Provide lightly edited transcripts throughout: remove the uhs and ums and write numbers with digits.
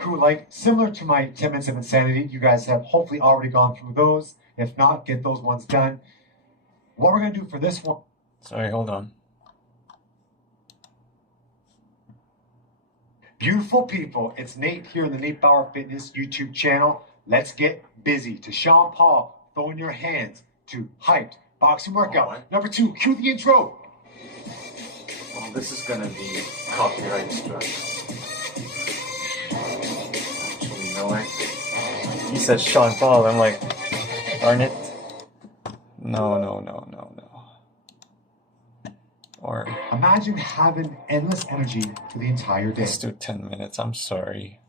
who like similar to my 10 minutes of insanity. You guys have hopefully already gone through those. If not, get those ones done. What we're going to do for this one. Sorry, hold on. Beautiful people, it's Nate here in the Nate Bauer Fitness YouTube channel. Let's get busy. To Sean Paul, throw in your hands to HIIT boxing workout. Number 2, cue the intro. Well, this is gonna be copyright struck. Actually, no way. He said Sean Paul. I'm like, darn it. No. Or imagine having endless energy for the entire day. Let's do 10 minutes. I'm sorry.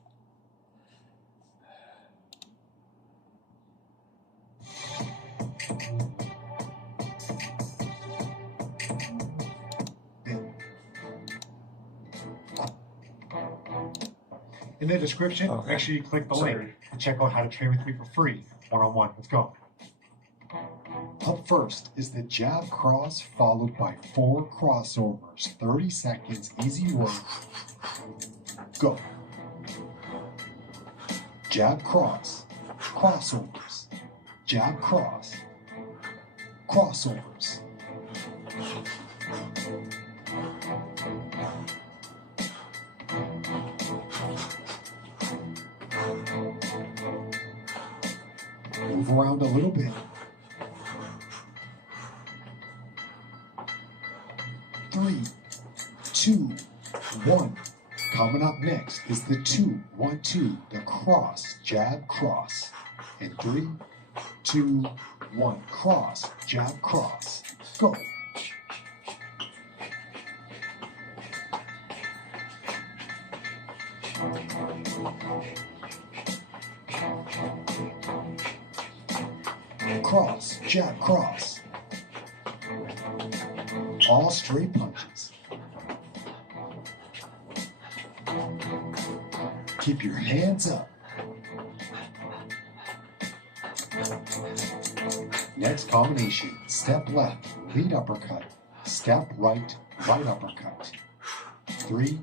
In the description, make sure you click the link and check out how to train with me for free, one-on-one. Let's go. Up first is the jab cross followed by 4 crossovers. 30 seconds, easy work. Go. Jab cross, crossovers. Jab cross, crossovers. Move around a little bit. 3, 2, 1. Coming up next is the 2-1-2, the cross, jab, cross. And 3, 2, 1, cross, jab, cross. Go. Cross, jab, cross. All straight punches. Keep your hands up. Next combination, step left, lead uppercut, step right, right uppercut. 3,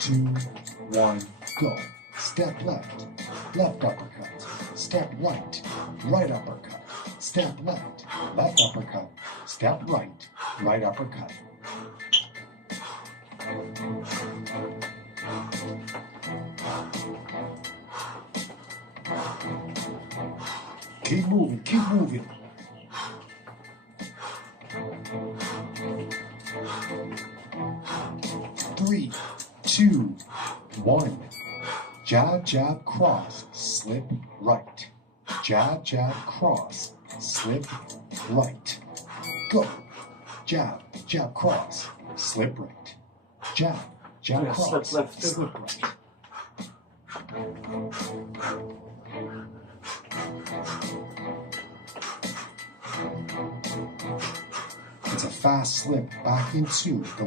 2, 1, go. Step left, left uppercut, step right, right uppercut, step left, left uppercut, step right, right uppercut. Keep moving, keep moving. Three, 2, 1. Jab, jab, cross, slip right. Jab, jab, cross, slip right. Go. Jab, jab, cross, slip right. Jab, jab, cross, slip right. It's a fast slip back into the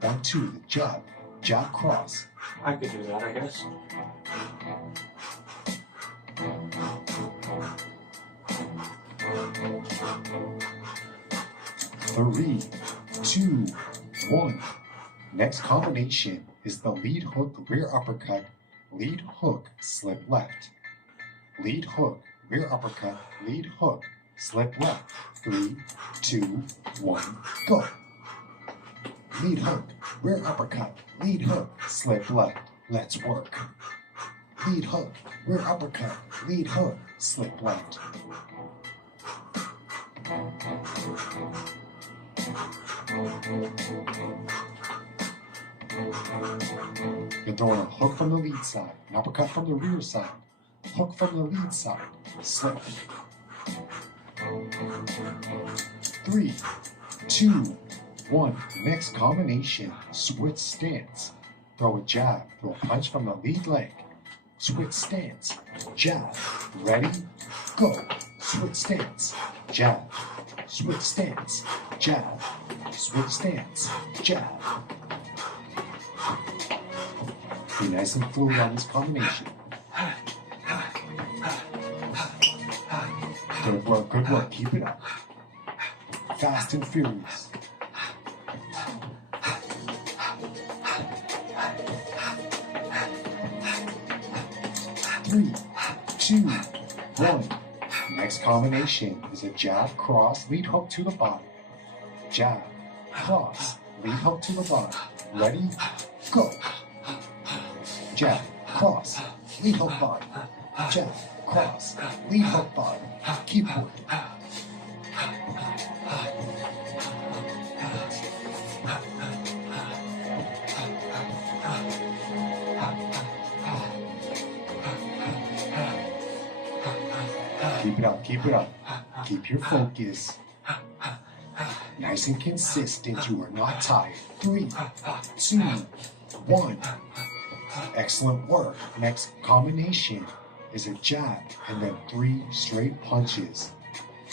1-1-2, the jab, jab, cross. I could do that, I guess. Three, 2, 1. Next combination is the lead hook, rear uppercut, lead hook, slip left. Lead hook, rear uppercut, lead hook, slip left. 3, 2, 1, go. Lead hook, rear uppercut, lead hook, slip left. Let's work. Lead hook, rear uppercut, lead hook, slip left. You're throwing a hook from the lead side, an uppercut from the rear side, hook from the lead side, slip. 3, 2, 1. Next combination, switch stance. Throw a jab, throw a punch from the lead leg. Switch stance, jab. Ready? Go. Switch stance, jab. Switch stance, jab. Switch stance, jab. Be nice and fluid on this combination. Good work, good work. Keep it up. Fast and furious. 3, 2, 1. Next combination is a jab, cross, lead hook to the body. Jab, cross, lead hook to the body. Ready? Go. Jab, cross, lead hook body. Jab, cross, lead hook body. Keep working. Keep it up, keep it up. Keep your focus. Nice and consistent. You are not tired. 3, 2, 1. Excellent work. Next combination is a jab and then 3 straight punches.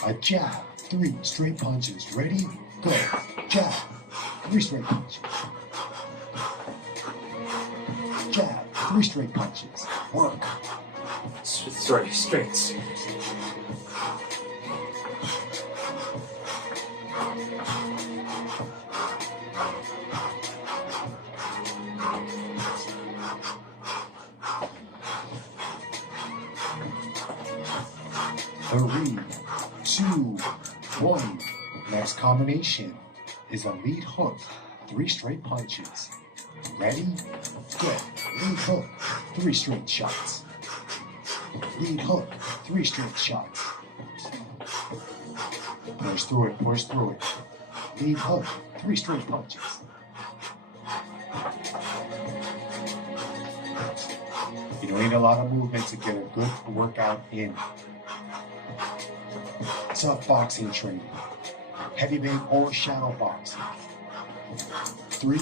A jab, 3 straight punches. Ready? Go. Jab, 3 straight punches. Jab, 3 straight punches. Work. Sorry, straights. Three, 2, 1. Next combination is a lead hook, 3 straight punches. Ready? Go. Lead hook, 3 straight shots. Lead hook, 3 straight shots. Push through it, push through it. Lead hook, 3 straight punches. You don't need a lot of movement to get a good workout in. Tough boxing training, heavyweight or shadow boxing. 3,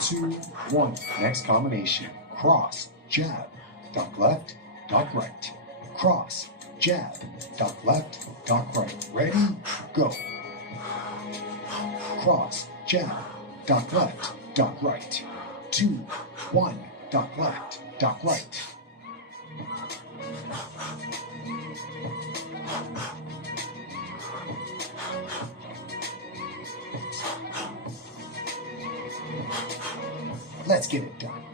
2, 1. Next combination, cross, jab, duck left, duck right. Cross, jab, duck left, duck right. Ready? Go. Cross, jab, duck left, duck right. 2, 1. Duck left, duck right. Let's get it done.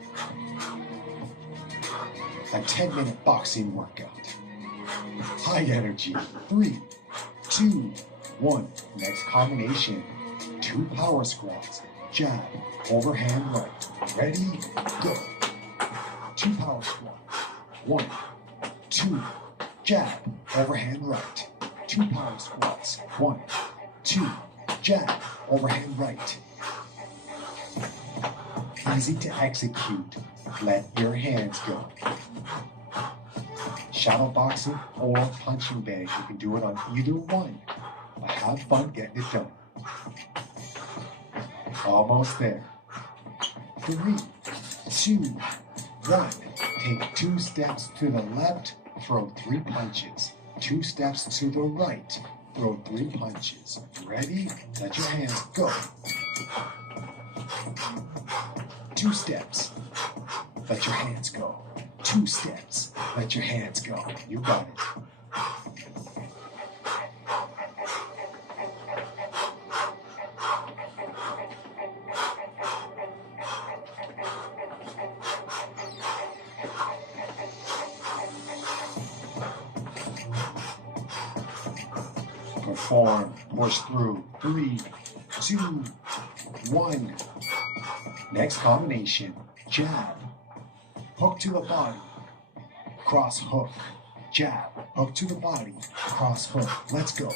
A 10-minute boxing workout. High energy. 3, 2, 1. Next combination. 2 power squats. Jab, overhand right. Ready? Go. 2 power squats. 1, 2. Jab, overhand right. 2 power squats. 1, 2. Jab, overhand right. Easy to execute. Let your hands go. Shadow boxing or punching bag. You can do it on either one. But have fun getting it done. Almost there. 3, 2, 1. Take 2 steps to the left. Throw 3 punches. 2 steps to the right. Throw 3 punches. Ready? Let your hands go. 2 steps. Let your hands go. 2 steps. Let your hands go. You got it. Perform. Push through. 3, 2, 1. Next combination, jab, hook to the body, cross hook, jab, hook to the body, cross hook. Let's go.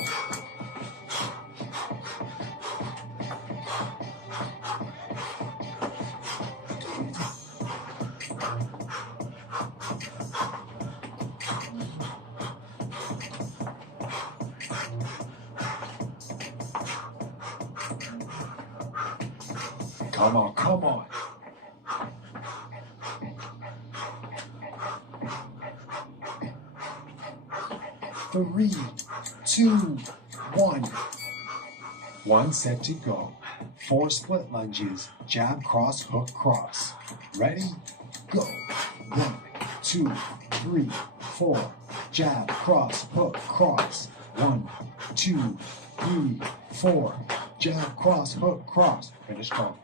Come on, come on. Three, 2, 1. 1 set to go. 4 split lunges. Jab, cross, hook, cross. Ready? Go. 1, 2, 3, 4. Jab, cross, hook, cross. 1, 2, 3, 4. Jab, cross, hook, cross. Finish strong.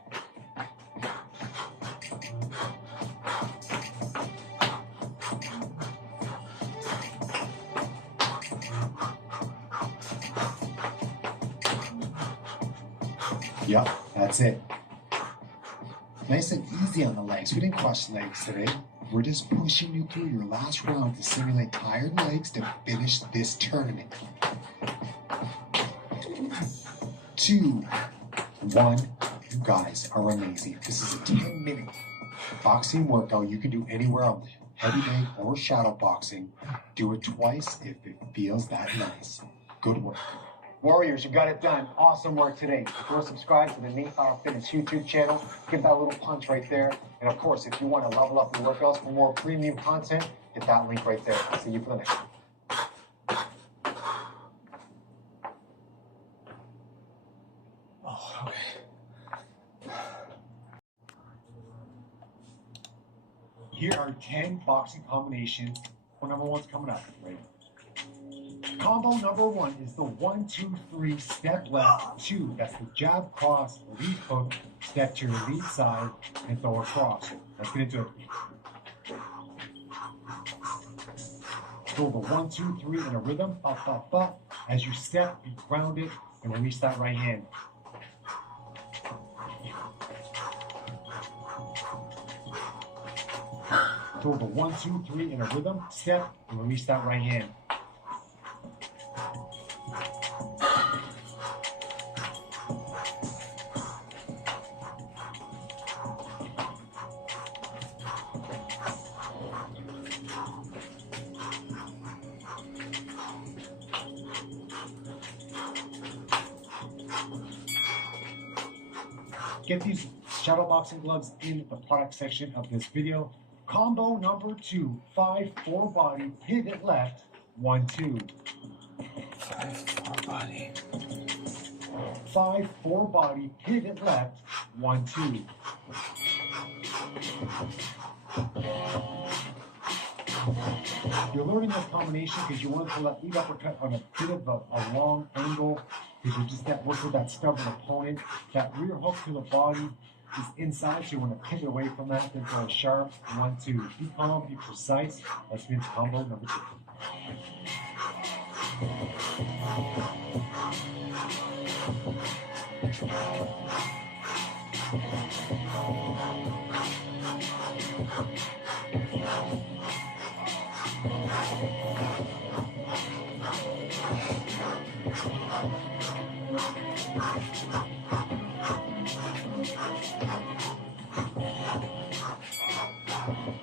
Yep, that's it. Nice and easy on the legs. We didn't crush legs today. We're just pushing you through your last round to simulate tired legs to finish this tournament. 2, 1. You guys are amazing. This is a 10-minute boxing workout you can do anywhere on heavy leg or shadow boxing. Do it twice if it feels that nice. Good work. Warriors, you got it done. Awesome work today. If you're subscribed to the Nate Power Fitness YouTube channel, give that little punch right there. And of course, if you want to level up your workouts for more premium content, hit that link right there. See you for the next one. Oh, okay. Here are 10 boxing combinations. Number one's coming up. Right? Combo number 1 is the 1, 2, 3, step left, 2. That's the jab, cross, lead hook, step to your lead side, and throw across. Let's get into it. Throw the 1, 2, 3 in a rhythm, up, up, up. As you step, be grounded, and release that right hand. Throw the 1, 2, 3 in a rhythm, step, and release that right hand. Get these shadow boxing gloves in the product section of this video. Combo number 2, 5, 4 body, pivot left, 1, 2. 5, 4 body. 5, 4 body, pivot left, 1, 2. You're learning this combination because you want to pull that lead uppercut on a bit of a long angle, because you just work with that stubborn opponent. That rear hook to the body is inside, so you want to pivot away from that, then throw a sharp 1, 2. Be calm, be precise. Let's get into combo number 2.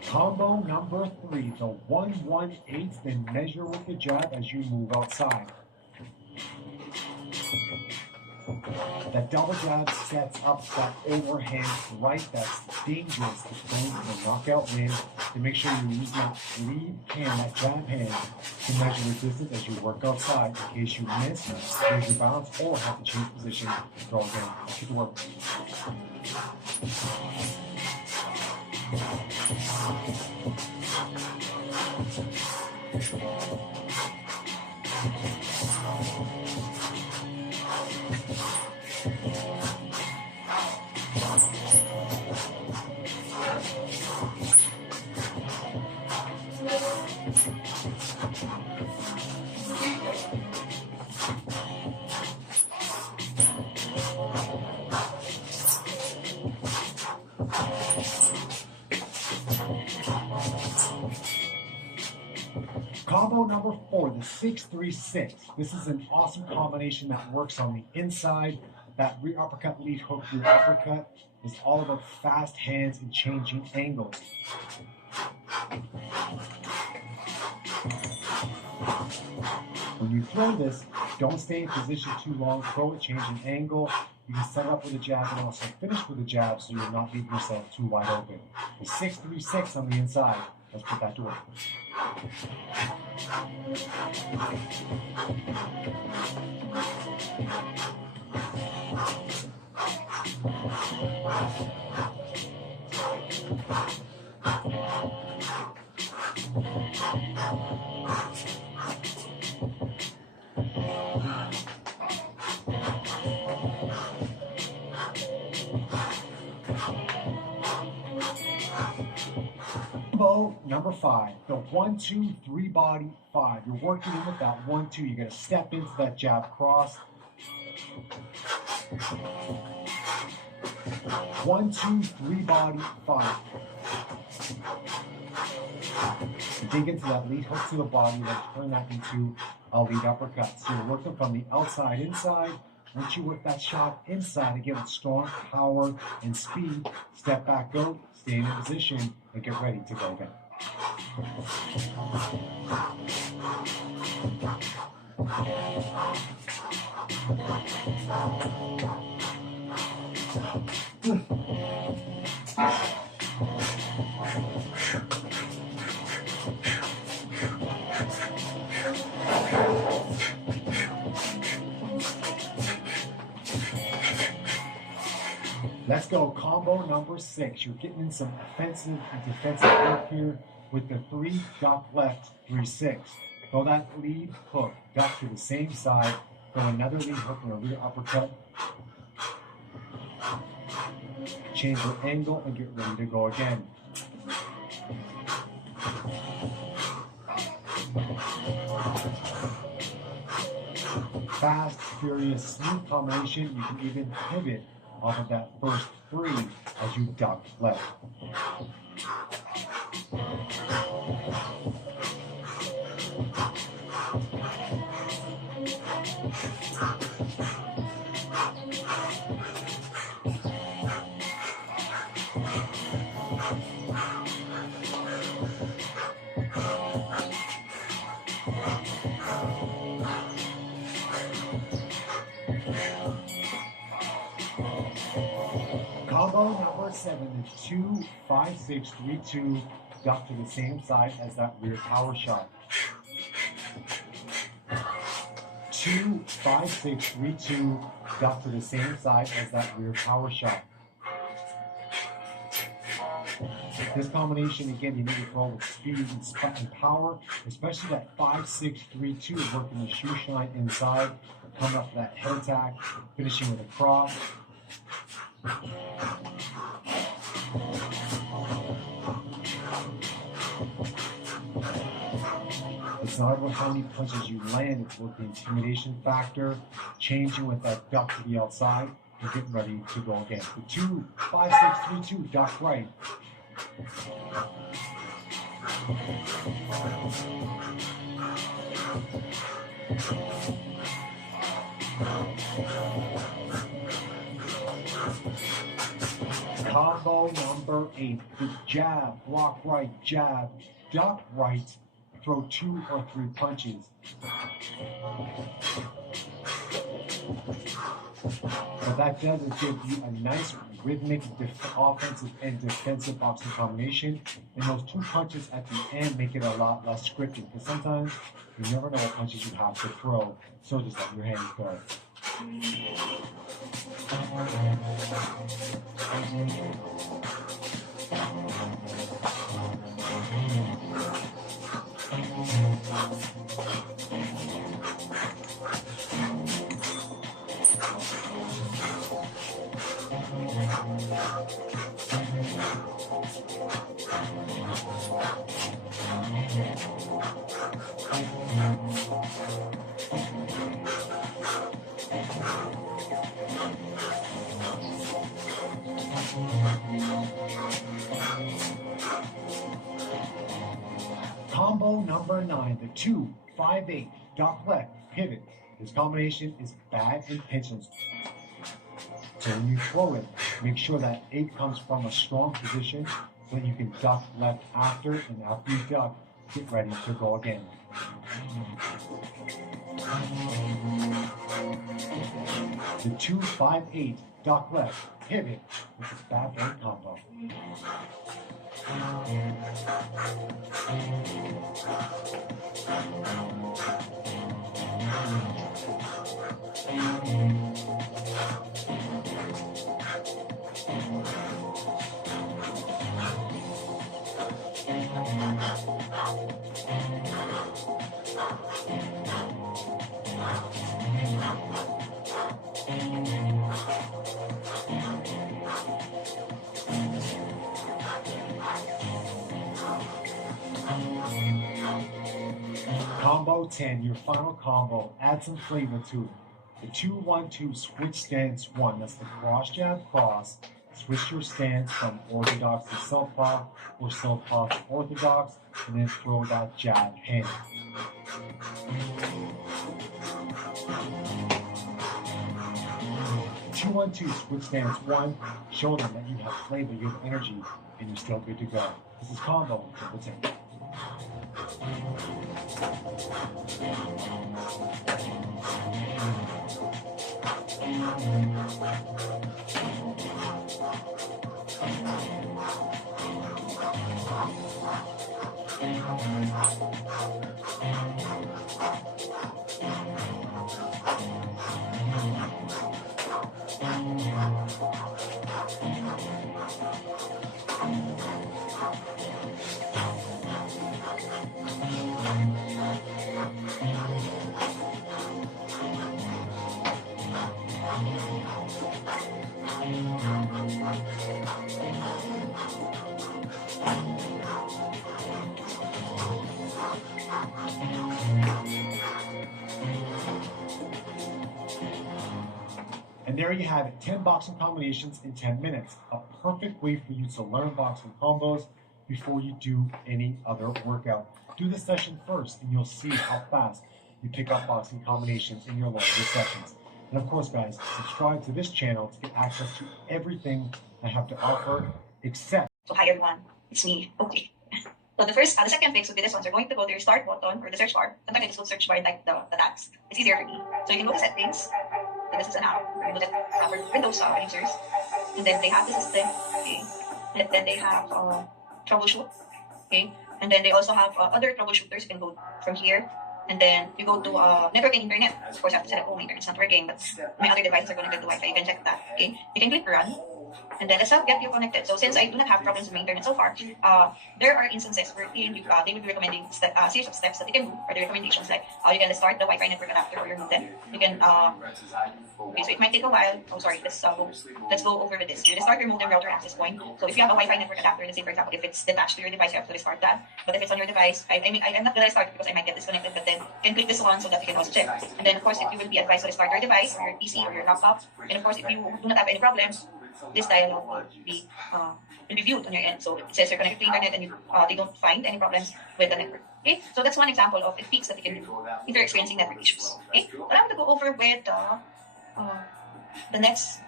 Combo number 3, the 1, 1, 8, then measure with the jab as you move outside. That double jab sets up that overhand right that's dangerous to bring the knockout win. To make sure you use that lead hand, that jab hand, to measure the distance as you work outside. In case you miss, lose your balance, or have to change position and throw again. Let's get to work. Combo number 4, the 6-3-6. This is an awesome combination that works on the inside. That rear uppercut, lead hook, rear uppercut is all about fast hands and changing angles. When you throw this, don't stay in position too long. Throw it, change an angle. You can set up with a jab and also finish with a jab so you're not leaving yourself too wide open. The 6-3-6 on the inside. Let's put that to work. Combo number 5, the 1, 2, 3 body 5. You're working in with that 1, 2. You're going to step into that jab cross. 1, 2, 3 body, 5. Dig into that lead hook to the body, then turn that into a lead uppercut. So you're working from the outside inside. Once you work that shot inside, again with strong power and speed, step back out, stay in position, and get ready to go again. Let's go, combo number 6. You're getting in some offensive and defensive work here with the 3 duck left, 3, 6. Throw that lead hook, duck to the same side, throw another lead hook and a rear uppercut. Change your angle and get ready to go again. Fast, furious, smooth combination. You can even pivot off of that first 3 as you duck left. Combo number 7 is 2, 5, 6, 3, 2, duck to the same side as that rear power shot. 2, 5, 6, 3, 2, duck to the same side as that rear power shot. This combination, again, you need to throw with speed and power, especially that 5, 6, 3, 2, working the shoe shine inside, coming up with that head attack, finishing with a cross. It's not about how many punches you land, it's about the intimidation factor, changing with that duck to the outside, and getting ready to go again. The 2, 5, 6, 3, 2, duck right. Combo number 8, the jab, block right, jab, duck right, throw 2 or 3 punches. What that does is give you a nice rhythmic offensive and defensive boxing combination, and those 2 punches at the end make it a lot less scripted, because sometimes you never know what punches you have to throw, so just let your hands go. Combo number 9, the 2, 5, 8, duck left, pivot. This combination is bad intentions. So when you throw it, make sure that 8 comes from a strong position so that you can duck left after, and after you duck, get ready to go again. The 2, 5, 8, duck left, pivot with this back end combo. Combo 10, your final combo. Add some flavor to it. The 2, 1, 2, switch stance 1. That's the cross jab, cross, Switch your stance from orthodox to southpaw or southpaw to orthodox, and then throw that jab hand. 2-1-2 switch stance 1, show them that you have flavor, you have energy, and you're still good to go. This is combo triple 10. And there you have it, 10 boxing combinations in 10 minutes. A perfect way for you to learn boxing combos before you do any other workout. Do the session first and you'll see how fast you pick up boxing combinations in your longer sessions. And of course guys, subscribe to this channel to get access to everything I have to offer except... So hi everyone, it's me. Okay. So the second fix would be this one. So you're going to go to your start button or the search bar. Sometimes I just go to search bar and type the tags. It's easier for me. So you can go to settings. So this is an app. You go to for Windows users. And then they have the system. Okay. And then they have troubleshoot. Okay. And then they also have other troubleshooters. You can go from here. And then you go to network and internet. Of course, you have to set up home internet. It's not working, but my other devices are connected to Wi-Fi. You can check that. Okay. You can click run. And then let's get you connected. So since I do not have problems with my internet so far, there are instances where they will be recommending series of steps that you can do, or the recommendations like you can start the Wi-Fi network adapter or your modem. You can okay, so it might take a while. Oh, sorry. Let's go over with this. You restart your modem router access point. So if you have a Wi-Fi network adapter, let's say for example, if it's detached to your device, you have to restart that. But if it's on your device, I'm not gonna restart it because I might get disconnected. But then you can click this one so that you can also check. And then of course, if you will be advised to restart your device or your PC or your laptop, and of course, if you do not have any problems, this dialog will be viewed on your end. So it says you're connected to the internet and they don't find any problems with the network. Okay, so that's one example of a fix that you can do if you're experiencing network issues. Okay, but I'm going to go over with the next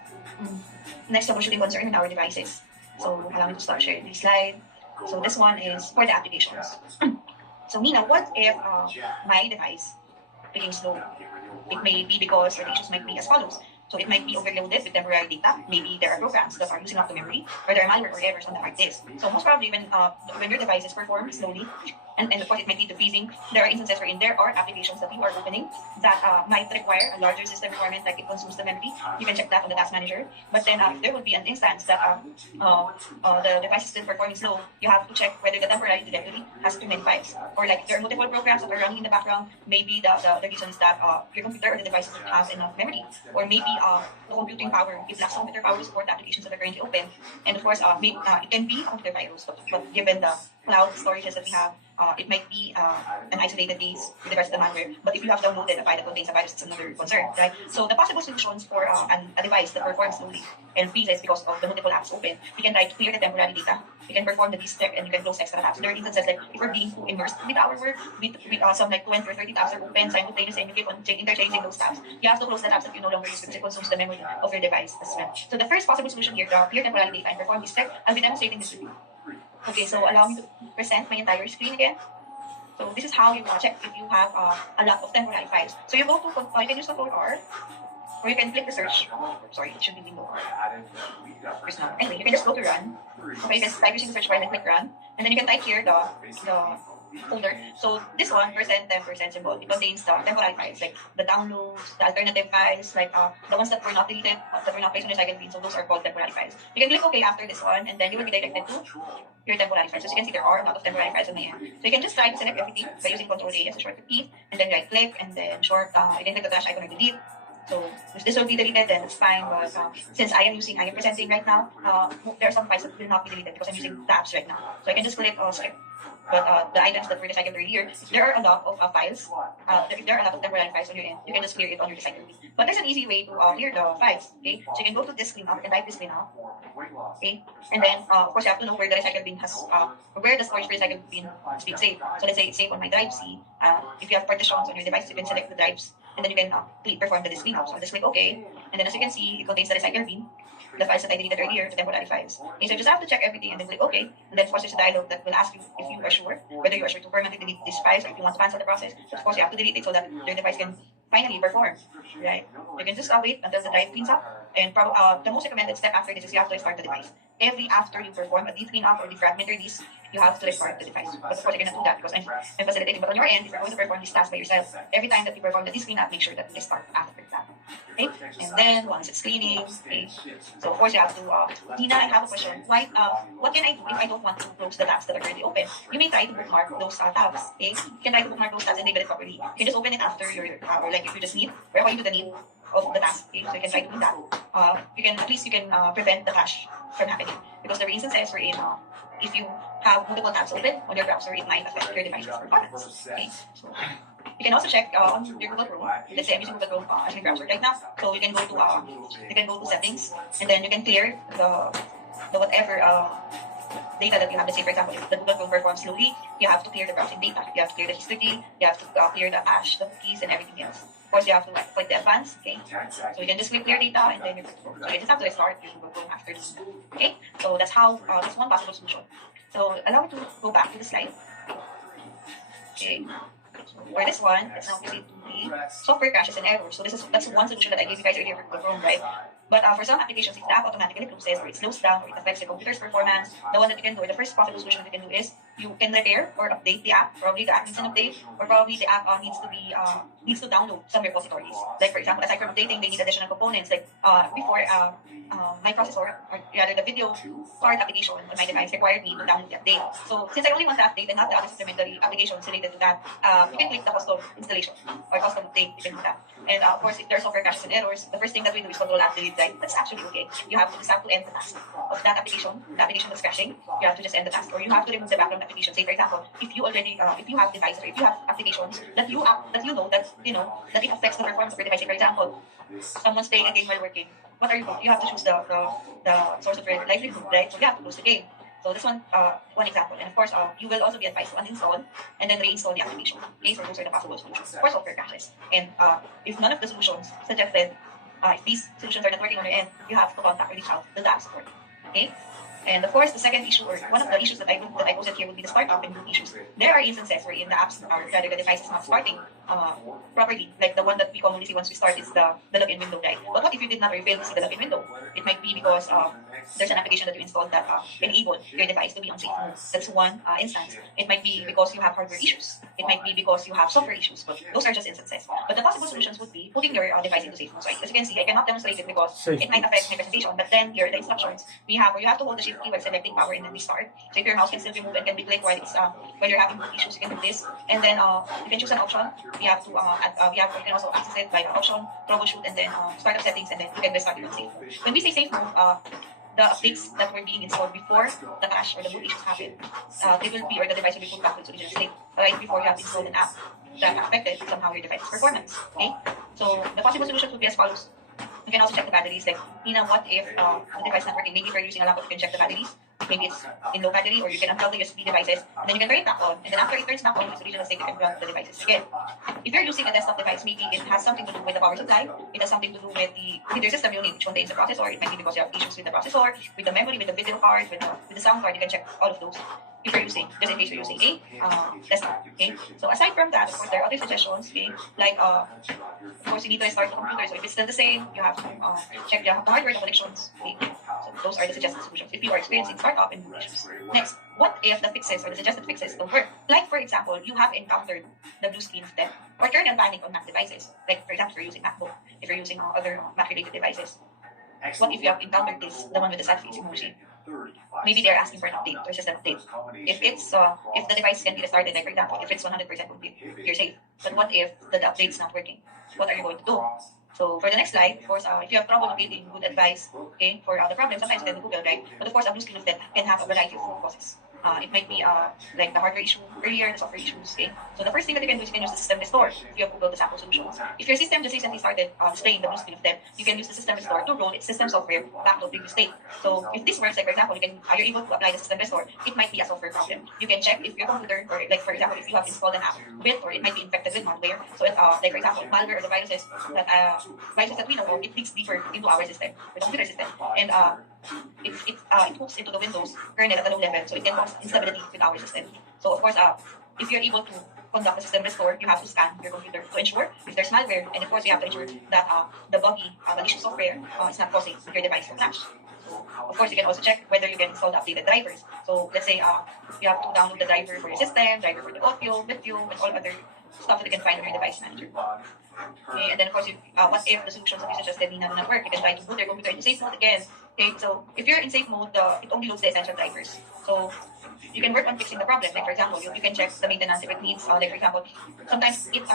troubleshooting concern with our devices. So allow me to start sharing this slide. So this one is for the applications. So Nina, what if my device became slow? It may be because the issues might be as follows. So it might be overloaded with temporary data. Maybe there are programs that are using up the memory, or there are malware or errors on the hard disk. So most probably when your devices perform slowly, and of course it might lead to freezing, there are instances wherein there are applications that you are opening that might require a larger system requirement, like it consumes the memory. You can check that on the task manager. But then if there would be an instance that the device is still performing slow, you have to check whether the temporary directory has too many files. Or like if there are multiple programs that are running in the background, maybe the reason is that your computer or the device doesn't have enough memory. Or maybe the computing power, if lacks computer power to support the applications that are currently open. And of course, it can be a computer virus, but given the cloud storages that we have, it might be an isolated case with regards to the malware. But if you have downloaded a file that contains a virus, it's another concern, right? So the possible solutions for a device that performs slowly and freezes because of the multiple apps open, you can try to clear the temporary data. You can perform the disk check and you can close extra tabs. There are instances like if we're being too immersed with our work, with some like 20 or 30 tabs are open simultaneously and you keep on interchanging those tabs, you have to close the tabs that you no longer use because it consumes the memory of your device as well. So the first possible solution here to clear temporary data and perform this check, I'll be demonstrating this with you. Okay, so allow me to present my entire screen again. So this is how you check if you have a lot of temporary files. So you go to, you can use Control R, or you can click the search. Sorry, it should be window R. Anyway, you can just go to run. Okay, you can type using the search bar and then click run. And then you can type here the folder. So this one, %10% symbol, it contains the temporary files, like the downloads, the alternative files, like the ones that were not deleted, that were not placed on your second screen. So those are called temporary files. You can click OK after this one, and then you will be directed to your temporary files. So as you can see, there are a lot of temporary files on my end. So you can just try to select everything by using Ctrl A as a shortcut key, and then right click, and then you can click the dash icon or delete. So if this will be deleted, then it's fine. But since I am presenting right now, there are some files that will not be deleted because I'm using tabs right now. So I can just click skip. But the items that were recycled earlier, there are a lot of files. If there are a lot of temporary files on your end, you can just clear it on your recycle bin. But there's an easy way to clear the files. Okay, so you can go to this cleanup and type this cleanup. Okay, and then of course you have to know where the recycle bin has, where the storage for recycle bin is being saved. So let's say it's saved on my drive C. If you have partitions on your device, you can select the drives, and then you can perform the disk cleanup. So just click OK, and then as you can see, it contains the recycle bin, the files that I deleted earlier, the temporary files. Okay, so you just have to check everything and then click OK, and then of course there's a dialog that will ask you if you are sure, whether you are sure to permanently delete these files or if you want to cancel the process. So of course you have to delete it so that your device can finally perform, right? You can just wait until the drive cleans up, and the most recommended step after this is you have to restart the device. Every after you perform a deep cleanup or defragment release, you have to restart the device. But of course, you cannot do that because I'm facilitating. But on your end, if you're going to perform this task by yourself, every time that you perform the disk cleanup, make sure that you restart after that. Okay? And then once it's cleaning, okay. So of course you have to. Tina, I have a question. Why? What can I do if I don't want to close the tabs that are currently open? You may try to bookmark those tabs. Okay? You can try to bookmark those tabs and label it properly. You can just open it after your or like if you just need or according to the need of the task. Okay? So you can try to do that. You can at least you can prevent the crash from happening because there are instances wherein if you have multiple tabs open on your browser, it might affect your device's performance. Okay? So you can also check on your Google Chrome. Let's say I'm using Google Chrome as my browser right now. So you can go to settings, and then you can clear the whatever data that you have. Let's say, for example, if the Google Chrome performs slowly, you have to clear the browsing data. You have to clear the history. You have to clear the cache, the cookies, and everything else. Of course, you have to click the advanced. Okay, so you can just click clear data, and then you're good to go. So you just have to restart your Google Chrome after this. Okay, so that's how that's one possible solution. So allow me to go back to the slide. Okay. For this one, let's now proceed to the software crashes and errors. So that's one solution that I gave you guys earlier for Google Chrome, right? But for some applications, if the app automatically closes or it slows down or it affects the computer's performance, the one that you can do, or the first possible solution that you can do is you can repair or update the app. Probably the app needs an update, or probably the app needs to download some repositories. Like for example, aside from updating, they need additional components. Like before, my processor, or rather the video card application on my device required me to download the update. So since I only want the update and not the other supplementary applications related to that, you can click the custom installation or custom update. You can do that. And of course, if there are software crashes and errors, the first thing that we do is control alt delete, right? That's actually okay. You have to just have to end the task of that application, the application that's crashing. You have to just end the task, or you have to remove the background application. Say for example, if you have devices or if you have applications that you know that it affects the performance of your device. For example, someone's playing a game while working. What are you doing? You have to choose the source of your livelihood, right? So you have to close the game. So this one example. And of course, you will also be advised to uninstall and then reinstall the application. Okay, so those are the possible solutions for software crashes. And if none of the solutions suggested, if these solutions are not working on your end, you have to contact or reach out to the app support. Okay? And of course, the second issue, or one of the issues that I posted here, would be the startup and boot issues. There are instances wherein the apps, or rather the device, is not starting properly. Like the one that we commonly see once we start is the login window, right? But what if you did not or you failed to see the login window? It might be because there's an application that you installed that enabled your device to be on safe mode. That's one instance. It might be because you have hardware issues. It might be because you have software issues. But those are just instances. But the possible solutions would be putting your device into safe mode. So as you can see, I cannot demonstrate it because it might affect my presentation. But then here are the instructions. You have to hold the shift key while selecting power and then restart. So if your mouse can still remove and can be clicked while you're having boot issues, you can do this. And then you can choose an option. You can also access it by option, troubleshoot, and then startup settings, and then you can restart it on safe mode. When we say safe mode, the updates that were being installed before the crash or the boot issues happened, they will be, or the device will be put back to its original state right before you have installed an app that affected somehow your device's performance. Okay, so the possible solutions would be as follows. You can also check the batteries. Like, Nina, what if the device is not working? Maybe if you're using a laptop, you can check the batteries. Maybe it's in low battery, or you can unplug the USB devices, and then you can turn it back on. And then after it turns back on to its original state, you can run the devices again. If you're using a desktop device, maybe it has something to do with the power supply. It has something to do with the reader system unit, which contains the processor. It might be because you have issues with the processor, with the memory, with the video card, with the sound card. You can check all of those if you're using, just in case you're using a desktop. Okay. So aside from that, of course, there are other suggestions. Okay, like of course, you need to restart the computer. So if it's still the same, you have to check the hardware, the connections. Okay. So those are the suggested solutions if you are experiencing startup and boot issues. Next, what if the fixes or the suggested fixes don't work? Like for example, you have encountered the blue screen of death or kernel panic on Mac devices. Like for example, if you're using MacBook, if you're using other Mac-related devices. What if you have encountered this, the one with the sad face emoji? Maybe they're asking for an update or just an update. If the device can be restarted, like for example, if it's 100% complete, you're safe. But what if the update's not working? What are you going to do? So for the next slide, of course, if you have trouble locating good advice, okay, for the problem, sometimes you can Google, right? But of course, a blue screen of death can have a variety of causes. It might be like the hardware issue earlier, the software issues, okay? So the first thing that you can do is you can use the system restore if you have Googled the sample solutions. If your system just recently started displaying the blue screen of death, you can use the system restore to roll its system software back to a previous state. So if this works, like for example, you're able to apply the system restore, it might be a software problem. You can check if your computer, or like for example, if you have installed an app with, or it might be infected with malware. So like for example, malware or the viruses that we know of, it digs deeper into our system, the computer system, and it hooks into the Windows kernel at a low level, so it can cause instability with our system. So of course, if you're able to conduct a system restore, you have to scan your computer to ensure if there's malware, and of course you have to ensure that the buggy, malicious software is not causing your device to crash. So of course you can also check whether you can install the updated drivers. So let's say you have to download the driver for your system, driver for the audio, video, and all other stuff that you can find on your device manager. Okay, and then of course, what if the solutions that you suggested do not work? You can try to boot your computer into safe mode again. Okay, so if you're in safe mode, it only loads the essential drivers. So you can work on fixing the problem. Like for example, you can check the maintenance if it needs. Like for example, sometimes it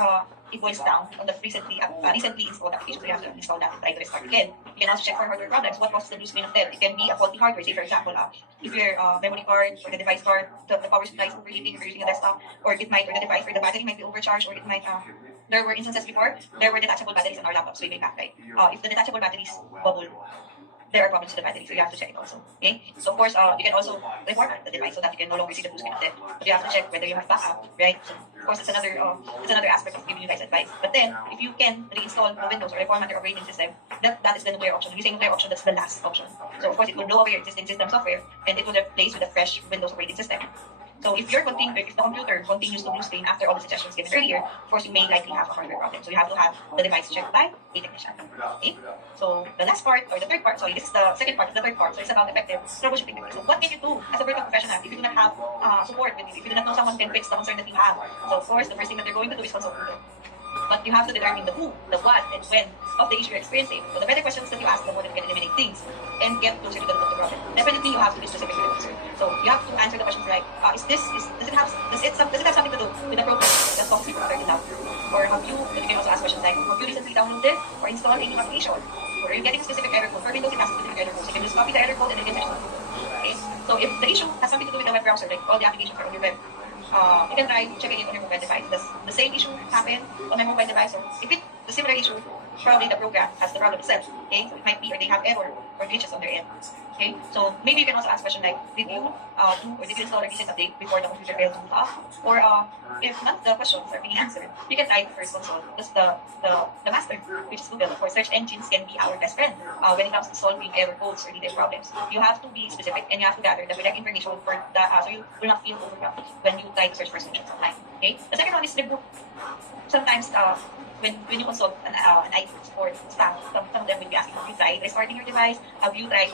boils down on the recently installed application, so you have to install that and try to restart again. You can also check for hardware problems. What causes the blue screen of death? It can be a faulty hardware. Say for example, if your memory card or the device card, the power supply is overheating if you're using a desktop, or the device or the battery might be overcharged, or it might there were instances before, there were detachable batteries on our laptops way back, right? If the detachable batteries bubble, there are problems with the battery, so you have to check it also. Okay? So of course, you can also reformat the device so that you can no longer see the blue screen of death. But you have to check whether you have backup, right? So of course, it's another aspect of giving you guys advice. But then, if you can reinstall the Windows or reformat your operating system, that is the nuclear option. When you say nuclear option, that's the last option. So of course, it will blow away your existing system software and it will replace with a fresh Windows operating system. So if the computer continues to blue screen after all the suggestions given earlier, of course you may likely have a hardware problem. So you have to have the device checked by a technician. Okay? So the last part, or the third part, sorry, this is the second part of the third part, so it's about effective troubleshooting. So what can you do as a virtual professional if you do not have support with you, if you do not know someone who can fix the concern that you have? So of course, the first thing that you're going to do is consult with them. But you have to determine the who, the what, and when of the issue you're experiencing. So the better questions that you ask, the more that you can eliminate things and get closer to the root of the problem. Definitely, you have to be specific with the answer. So you have to answer the questions like, does it have something to do with the program that's software started out? Or you can also ask questions like, have you recently downloaded or installed any application? Or are you getting a specific error code? For Windows, it has a specific error code. So you can just copy the error code and then you can search it. Okay? So if the issue has something to do with the web browser, like all the applications are on your web, you can try checking it on your mobile device. Does the same issue happen on my mobile device? So if it's a similar issue, probably the program has the problem itself. Okay, so it might be, or they have error or glitches on their end. Okay, so maybe you can also ask questions like, did you install a recent update before the computer failed to boot up? Or if none of the questions are being answered, you can try to first consult just the master, which is Google. Of course, search engines can be our best friend when it comes to solving error codes or detailed problems. You have to be specific and you have to gather the correct information for that, so you will not feel overwhelmed when you try to search for solutions online. Okay, the second one is the group. Sometimes when you consult an IT support staff, some of them will be asking, have you tried restarting your device? Have you tried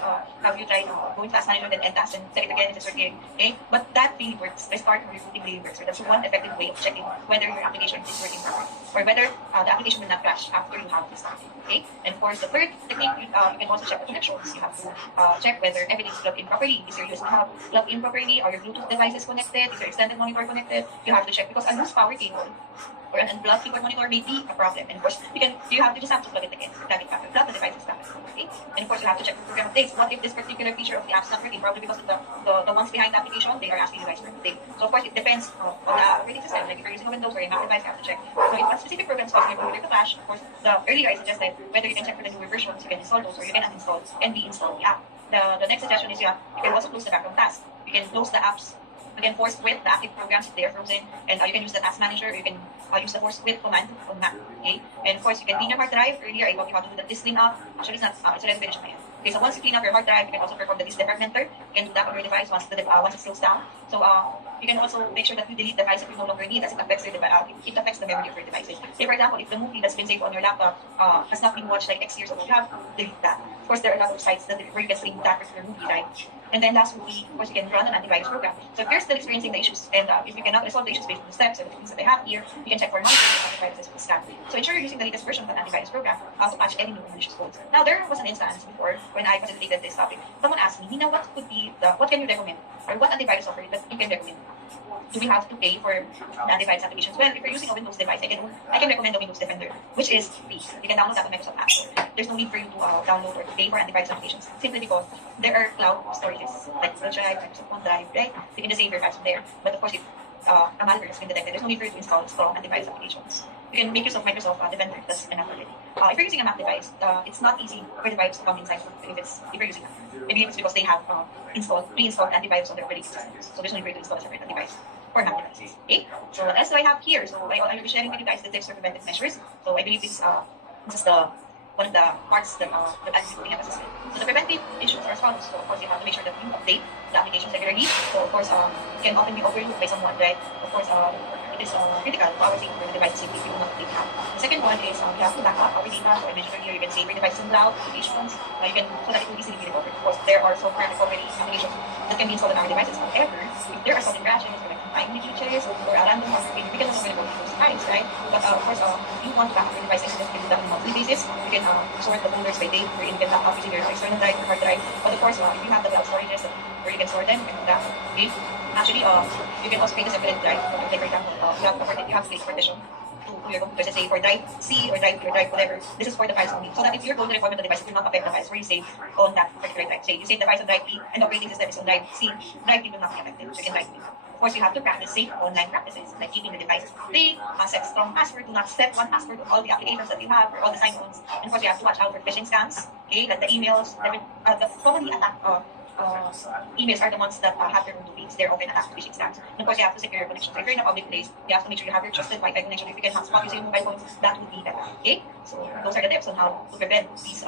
going to Task Manager and end task and check it again if it's working? Okay, but that really works. Restarting or rebooting really works. So that's one effective way of checking whether your application is working properly or whether the application will not crash after you have restarted. Okay, and for the third technique, you can also check the connections. You have to check whether everything is plugged in properly. Is your USB hub plugged in properly? Are your Bluetooth devices connected? Is your extended monitor connected? You have to check because a loose power cable or an unplugged keyboard monitor may be a problem. And of course, you just have to plug it again. Plug the device back. Okay? And of course, you have to check the program updates. What if this particular feature of the app is not working? Probably because of the ones behind the application, they are asking you guys for an update. So of course, it depends on the operating system. Like if you're using a Windows or a Mac device, you have to check. So if a specific program is causing your computer to crash, of course, earlier I suggested whether you can check for the newer versions, you can install those, or you can uninstall and reinstall the app. The next suggestion is you can also close the background task. You can close the apps. You can force quit the active programs if they are frozen, and you can use the task manager, or you can use the force quit command on Mac. Okay, and of course you can clean your hard drive. Earlier I taught you how to do the disk clean up. Actually, it's already finished my end. Okay, so once you clean up your hard drive, you can also perform the disk defragmenter. You can do that on your device once it slows down. So you can also make sure that you delete the files that you no longer need, as it affects your it affects the memory of your devices. Say for example, if the movie that's been saved on your laptop has not been watched like X years ago, you have to delete that. Of course, there are a lot of sites where you can stream that particular movie, right? And then lastly, of course, you can run an antivirus program. So if you're still experiencing the issues, and if you cannot resolve the issues based on the steps and the things that they have here, you can check for monitoring antiviruses with scan. So ensure you're using the latest version of an antivirus program to patch any new malicious codes. Now, there was an instance before when I facilitated this topic. Someone asked me, Nina, what can you recommend? Or what antivirus software that you can recommend? do we have to pay for the antivirus applications? Well, if you're using a Windows device, I can recommend the Windows Defender, which is free. You can download that on Microsoft App Store. There's no need for you to download or to pay for antivirus applications, simply because there are cloud storages like Google Drive, Microsoft OneDrive, right? You can just save your files from there. But of course, if a malware has been detected, there's no need for you to install strong antivirus applications. You can make yourself Microsoft Defender. That's enough already. If you're using a Mac device, it's not easy for the virus to come inside if you're using Mac. Maybe it's because they have pre-installed antivirus on their operating systems. So there's no need for you to install a separate antivirus for Mac devices. Okay? So what else do I have here? So I will be sharing with you guys the tips for preventive measures. So I believe this is one of the parts that I'll be putting emphasis with. So the preventive issues are as follows. So of course you have to make sure that you update the applications regularly. So of course it can often be overlooked by someone, right? Of course it is critical to our safety for the device safety if you do not update it. The second one is you have to back up our data. So I mentioned earlier, you can save your devices in cloud applications. You can so that it will easily be recovered. Of course there are software recovery applications that can be installed on our devices. However, if there are some crashes or like time glitches or a random password, we can no longer go to those files, right? But of course if you want to back up your devices, you can do that on a monthly basis. You can sort the folders by date, where you can back up using your external drive or hard drive. But of course, if you have the cloud storages where you can store them, you can do that. Okay? Actually, you can also create a separate drive. Like for example, you have to create a partition to your computer, let's say for drive C or drive B or drive whatever. This is for the files only. So that if you're going to reformat the device, it will not affect the files where you save on that particular drive. Say you save the files on drive B and the operating system is on drive C, drive B will not be affected. So you can drive B. Of course, you have to practice safe online practices, like keeping the devices clean, set strong password, do not set one password to all the applications that you have or all the sign-ons. And of course, you have to watch out for phishing scams, okay, like the emails, the commonly attacked emails are the ones that have their own domains. They're often attacked phishing scams. And of course, you have to secure your connection. So if you're in a public place, you have to make sure you have your trusted Wi-Fi connection. If you can hotspot using your mobile phone, that would be better. Okay? So those are the tips on how to prevent these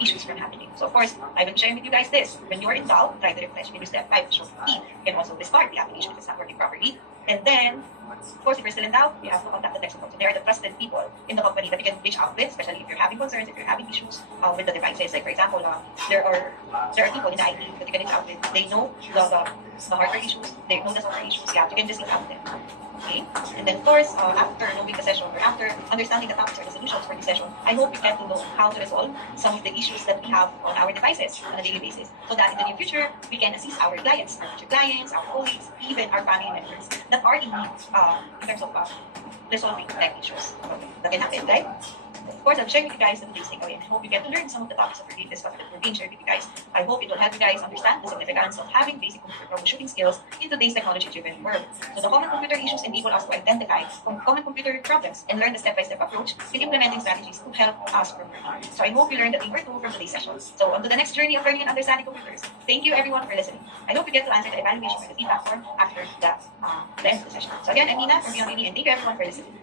issues from happening. So of course, I will be sharing with you guys this. When you're in doubt, try to refresh. Maybe step 5 shows E. You can also restart the application if it's not working properly. And then, of course, if you're still in doubt, you have to contact the tech support. So they are the trusted people in the company that you can reach out with, especially if you're having concerns, if you're having issues with the devices. Like for example, there are people in the IT that you can reach out with. They know the hardware issues, they know the software issues. Yeah, you can just reach out to them. Okay? And then of course, after knowing the session or after understanding the topics or the solutions for the session, I hope you get to know how to resolve some of the issues that we have on our devices on a daily basis, so that in the near future, we can assist our clients, our future clients, our colleagues, even our family members that are in need in terms of resolving tech issues that can happen, right? Of course, I'm sharing with you guys the today's takeaway, and I hope you get to learn some of the topics that we're being shared with you guys. I hope it will help you guys understand the significance of having basic computer troubleshooting skills in today's technology-driven world. So the common computer issues enable us to identify common computer problems and learn the step-by-step approach in implementing strategies to help us from learning. So I hope you learned a thing or two from today's session. So on to the next journey of learning and understanding computers. Thank you everyone for listening. I hope you get to answer the evaluation or the feedback form after the end of the session. So again, I'm Nina from Beyond Nini, and thank you everyone for listening.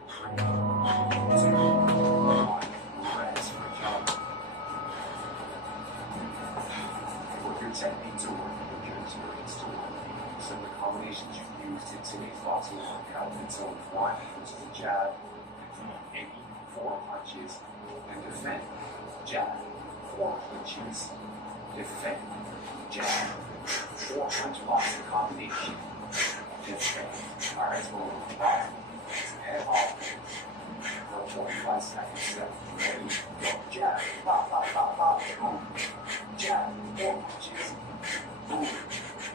Techniques or working computers were installed. Some of the combinations you used in today's boxing workout in zone 1, which is a jab, maybe 4 punches, and defend. Jab, 4 punches, defend. Jab, 4 punch boxing combination, defend. Alright, so we'll back, head off, for 45 seconds. Ready, go, jab, bop, bop, bop, bop, boom. Jab, 4 punches. Boom.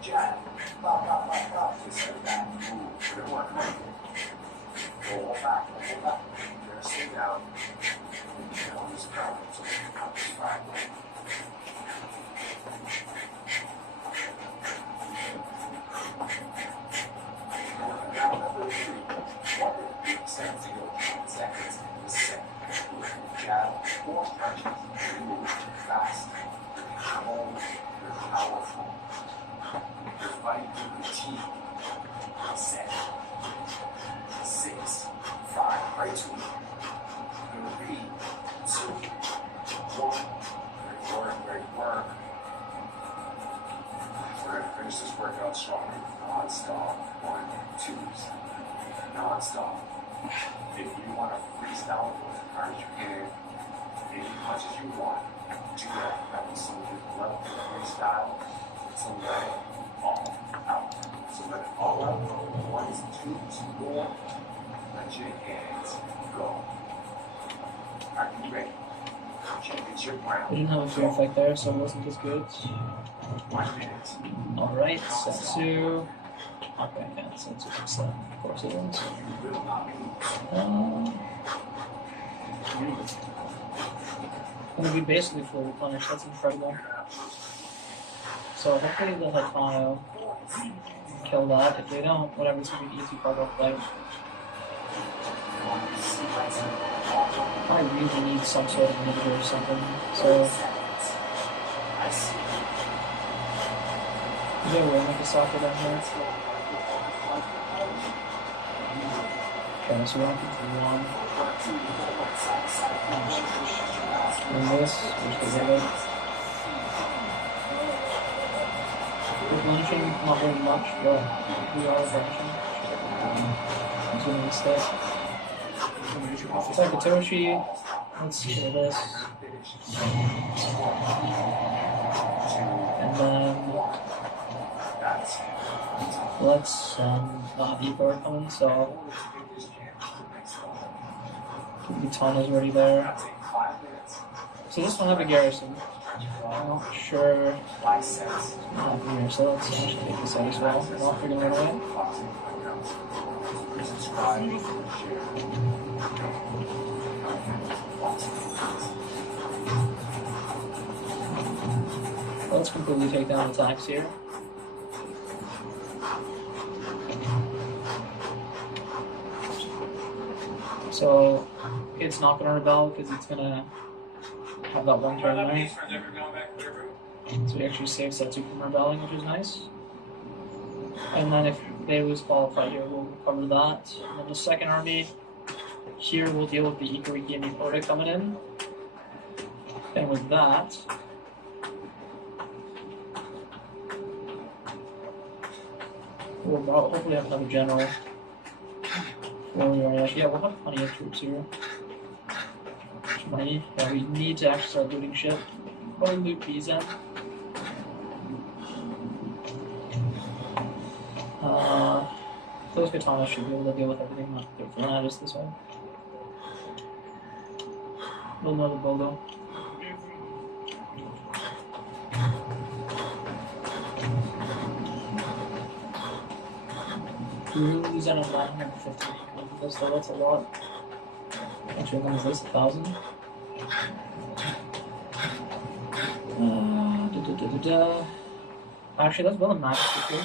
Jab. Bop, bop, bop, bop. Just like that. Boom. Good work. Roll back. Roll back. You're going to stay down. And on this ground. So count this 5. Now number 3. 1 seconds to go. 10 seconds. Set. Jab. 4 punches. Move fast. Control. You're powerful. You're fighting through routine. Set. 6, 5, right to me. 3, 2, 1. Great work. We're going to finish this workout strong. Non-stop. 1, 2s. Non-stop. If you want to freestyle with as hard as you can, any punches you want, do that. That was some good love for the freestyle. So let it all out. So let it all out. 1s, 2s, 4. Let your hands go. Are you ready? Championship round. We didn't have a fear effect there, so it wasn't as good. 1 minute. Alright, set 2. Okay, yeah, so it's upset. Of course it is. Gonna be basically full replenished. That's incredible. So hopefully they'll have Tono kill that. If they don't, whatever, it's gonna be an easy part of play. I really need some sort of inhibitor or something. So is there a way to make a soccer down here? Okay, so we're on to one. And this, which is good. We're blanching, not very much, but we are blanching. Zooming the stick. Takatoshi, let's kill this. And then let's Igor come in, so Utana's already there. So this one have a garrison. I'm not sure here, so let's actually take this out as well. Not we're gonna run away. Let's completely take down attacks here. So it's not gonna rebel because it's gonna have that one turn there. So we actually save Setsu from rebelling, which is nice. And then if they lose qualify here, we'll cover that. And then the second army, here we'll deal with the Ikariki and Ipota coming in. And with that, we'll hopefully have another general. Yeah, we'll have plenty of troops here. Money. Yeah, we need to actually start looting shit. Probably loot Pisa. Those katanas should be able to deal with everything, not good for Fernandez this way. We'll know the Bogo. We really lose out on 950. That's a lot. Actually, when is this? 1,000? Actually, let's build a magic quickly.